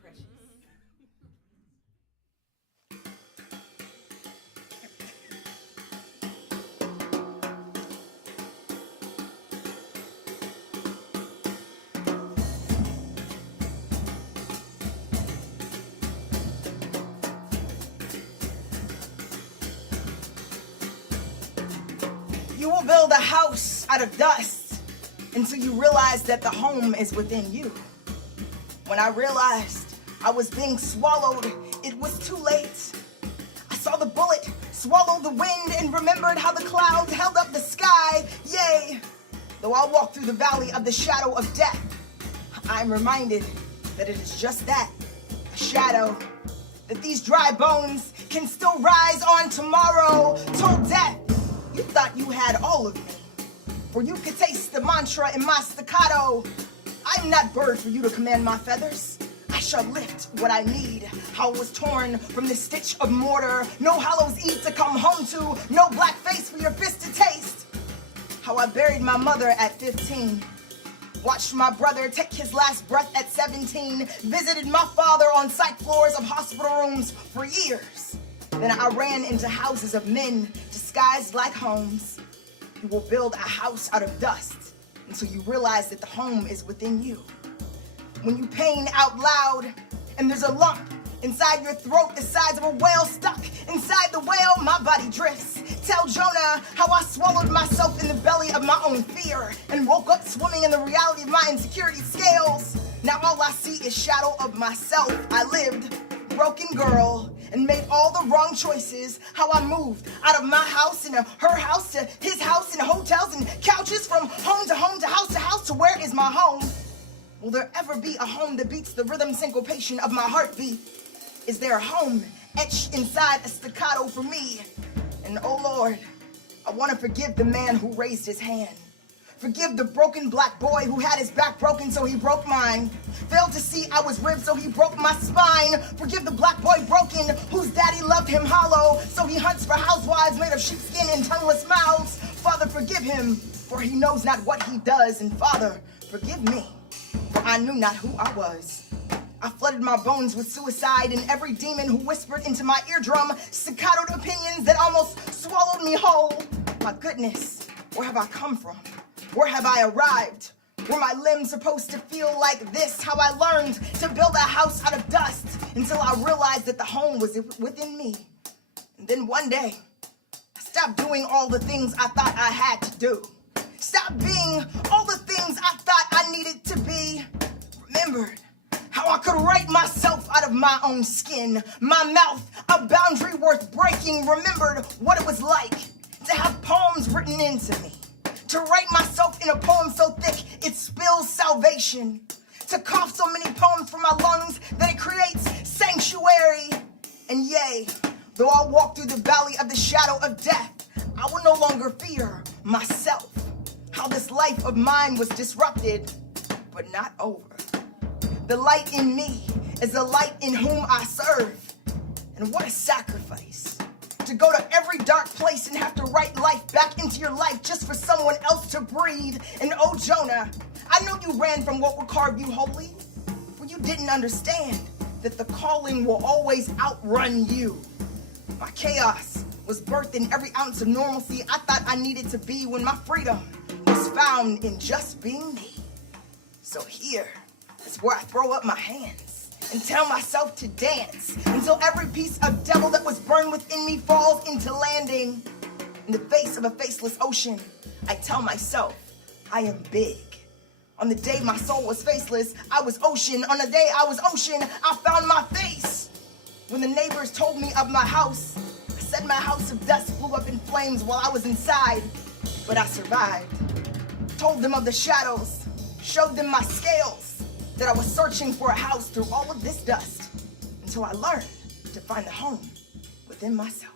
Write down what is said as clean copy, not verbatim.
Precious. You will build a house out of dust until you realize that the home is within you. When I realized I was being swallowed, it was too late. I saw the bullet swallow the wind and remembered how the clouds held up the sky. Yay! Though I walk through the valley of the shadow of death, I am reminded that it is just that, a shadow, that these dry bones can still rise on tomorrow. Told death, you thought you had all of me, for you could taste the mantra in my staccato. I'm not bird for you to command my feathers. I shall lift what I need. How I was torn from the stitch of mortar. No Hallows Eve to come home to. No black face for your fist to taste. How I buried my mother at 15. Watched my brother take his last breath at 17. Visited my father on psych floors of hospital rooms for years. Then I ran into houses of men disguised like homes. You will build a house out of dust until you realize that the home is within you. When you pain out loud and there's a lump inside your throat the size of a whale stuck inside the whale, my body drifts. Tell Jonah how I swallowed myself in the belly of my own fear and woke up swimming in the reality of my insecurity scales. Now all I see is shadow of myself. I lived broken girl and made all the wrong choices. How I moved out of my house into her house to his house and hotels and couches, from home to house to where is my home? Will there ever be a home that beats the rhythm syncopation of my heartbeat? Is there a home etched inside a staccato for me? And oh Lord, I want to forgive the man who raised his hand. Forgive the broken black boy who had his back broken so he broke mine. Failed to see I was ribbed so he broke my spine. Forgive the black boy broken whose daddy loved him hollow so he hunts for housewives made of sheepskin and tongueless mouths. Father, forgive him, for he knows not what he does. And Father, forgive me, for I knew not who I was. I flooded my bones with suicide and every demon who whispered into my eardrum staccatoed opinions that almost swallowed me whole. My goodness, where have I come from? Where have I arrived? Were my limbs supposed to feel like this? How I learned to build a house out of dust until I realized that the home was within me. And then one day, I stopped doing all the things I thought I had to do. Stopped being all the things I thought I needed to be. Remembered how I could write myself out of my own skin. My mouth, a boundary worth breaking. Remembered what it was like to have poems written into me. To write myself in a poem so thick it spills salvation. To cough so many poems from my lungs that it creates sanctuary. And yea, though I walk through the valley of the shadow of death, I will no longer fear myself. How this life of mine was disrupted, but not over. The light in me is the light in whom I serve. And what a sacrifice. To go to every dark place and have to write life back into your life just for someone else to breathe. And oh Jonah, I know you ran from what would carve you holy, for you didn't understand that the calling will always outrun you. My chaos was birthed in every ounce of normalcy I thought I needed to be, when my freedom was found in just being me. So here is where I throw up my hands and tell myself to dance until every piece of devil that was burned within me falls into landing. In the face of a faceless ocean, I tell myself I am big. On the day my soul was faceless, I was ocean. On the day I was ocean, I found my face. When the neighbors told me of my house, I said my house of dust flew up in flames while I was inside, but I survived. Told them of the shadows, showed them my scales, that I was searching for a house through all of this dust until I learned to find the home within myself.